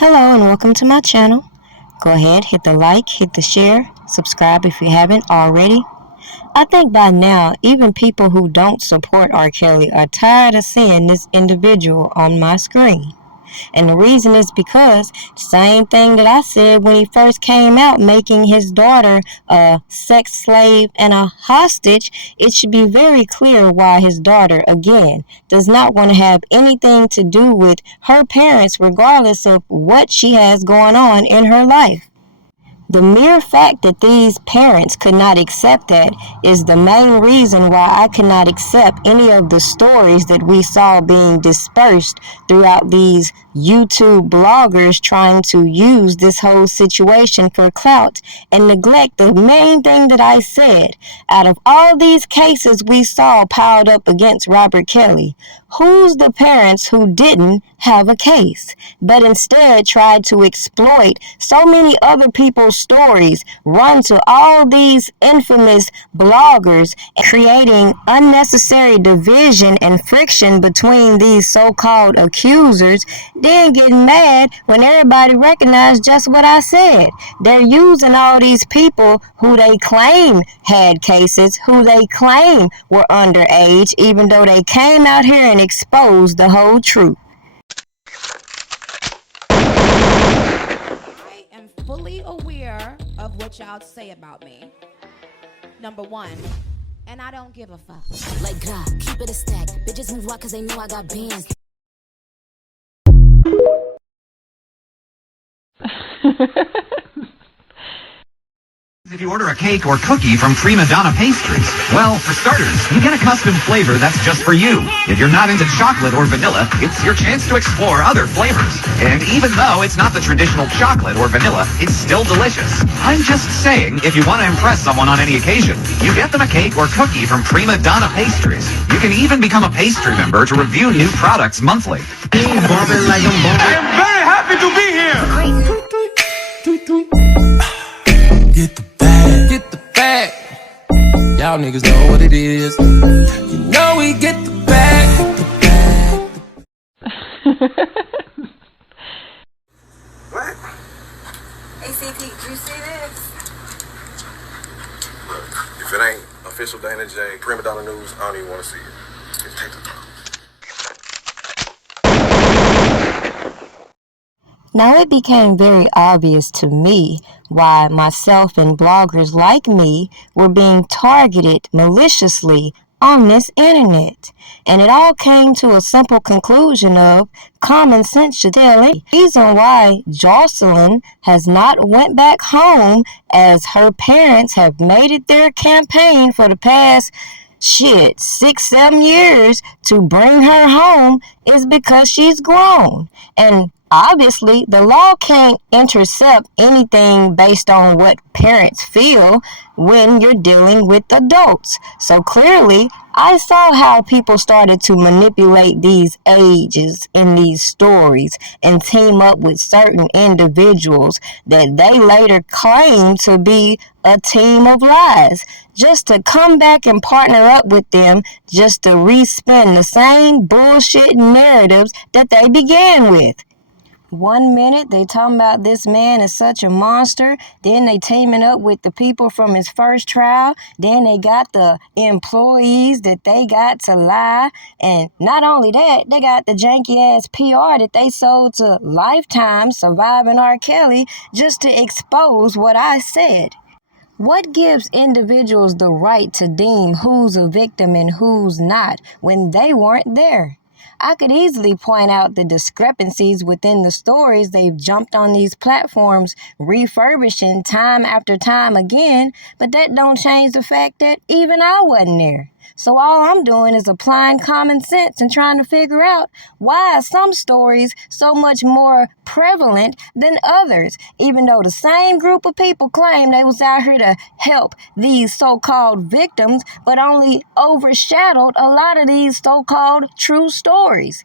Hello and welcome to my channel. Go ahead, hit the like, hit the share, subscribe if you haven't already. I think by now, even people who don't support R. Kelly are tired of seeing this individual on my screen. And the reason is because the same thing that I said when he first came out, making his daughter a sex slave and a hostage, it should be very clear why his daughter, again, does not want to have anything to do with her parents, regardless of what she has going on in her life. The mere fact that these parents could not accept that is the main reason why I could not accept any of the stories that we saw being dispersed throughout these YouTube bloggers trying to use this whole situation for clout and neglect the main thing that I said. Out of all these cases we saw piled up against Robert Kelly, who's the parents who didn't have a case, but instead tried to exploit so many other people's stories, run to all these infamous bloggers, creating unnecessary division and friction between these so-called accusers, then getting mad when everybody recognized just what I said. They're using all these people who they claim had cases, who they claim were underage, even though they came out here and exposed the whole truth. I am fully aware of what y'all say about me. Number one, and I don't give a fuck. Like God, keep it a stack. Bitches move out cause they know I got bands. If you order a cake or cookie from Prima Donna Pastries, well, for starters, you get a custom flavor that's just for you. If you're not into chocolate or vanilla, it's your chance to explore other flavors. And even though it's not the traditional chocolate or vanilla, it's still delicious. I'm just saying, if you want to impress someone on any occasion, you get them a cake or cookie from Prima Donna Pastries. You can even become a pastry member to review new products monthly. I am very happy to be here. Get the bag, get the bag. Y'all niggas know what it is. You know we get the bag, What? ACT, you see this? Look, if it ain't official Dana J, Prima Donna News, I don't even want to see it. Just take the time. Now it became very obvious to me why myself and bloggers like me were being targeted maliciously on this internet. And it all came to a simple conclusion of common sense should tell it. The reason why Joycelyn has not went back home, as her parents have made it their campaign for the past 6-7 years to bring her home, is because she's grown. And obviously, the law can't intercept anything based on what parents feel when you're dealing with adults. So clearly, I saw how people started to manipulate these ages in these stories and team up with certain individuals that they later claimed to be a team of lies, just to come back and partner up with them, just to respin the same bullshit narratives that they began with. 1 minute they talking about this man is such a monster, then they teaming up with the people from his first trial, then they got the employees that they got to lie, and not only that, they got the janky ass PR that they sold to Lifetime, Surviving R. Kelly, just to expose what I said. What gives individuals the right to deem who's a victim and who's not when they weren't there? I could easily point out the discrepancies within the stories they've jumped on these platforms refurbishing time after time again, but that don't change the fact that even I wasn't there. So all I'm doing is applying common sense and trying to figure out why are some stories so much more prevalent than others, even though the same group of people claim they was out here to help these so-called victims, but only overshadowed a lot of these so-called true stories.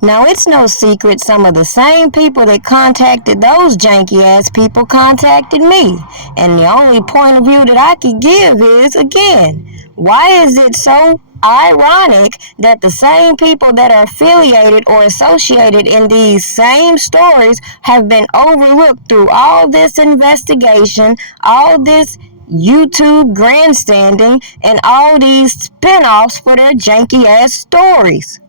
Now, it's no secret some of the same people that contacted those janky-ass people contacted me. And the only point of view that I could give is, again, why is it so ironic that the same people that are affiliated or associated in these same stories have been overlooked through all this investigation, all this YouTube grandstanding, and all these spin-offs for their janky ass stories.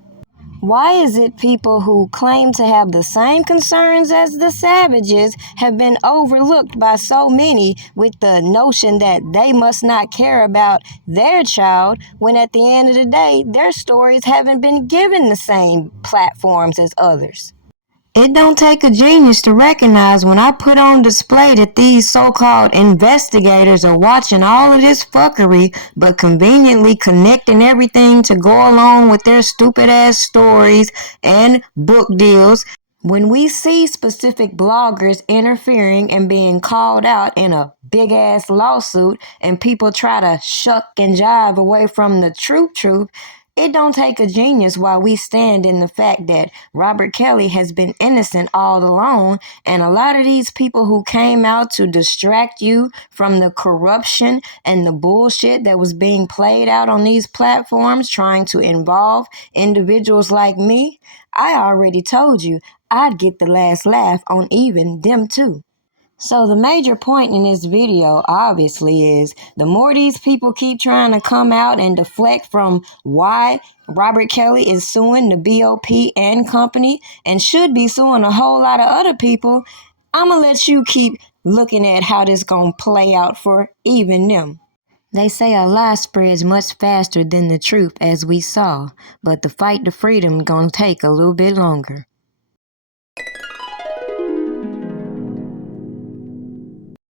Why is it people who claim to have the same concerns as the Savages have been overlooked by so many with the notion that they must not care about their child when at the end of the day their stories haven't been given the same platforms as others? It don't take a genius to recognize when I put on display that these so-called investigators are watching all of this fuckery but conveniently connecting everything to go along with their stupid ass stories and book deals. When we see specific bloggers interfering and being called out in a big ass lawsuit and people try to shuck and jive away from the truth, it don't take a genius while we stand in the fact that Robert Kelly has been innocent all along, and a lot of these people who came out to distract you from the corruption and the bullshit that was being played out on these platforms trying to involve individuals like me, I already told you I'd get the last laugh on even them too. So the major point in this video obviously is the more these people keep trying to come out and deflect from why Robert Kelly is suing the BOP and company and should be suing a whole lot of other people, I'ma let you keep looking at how this gonna play out for even them. They say a lie spreads much faster than the truth, as we saw, but the fight to freedom gonna take a little bit longer.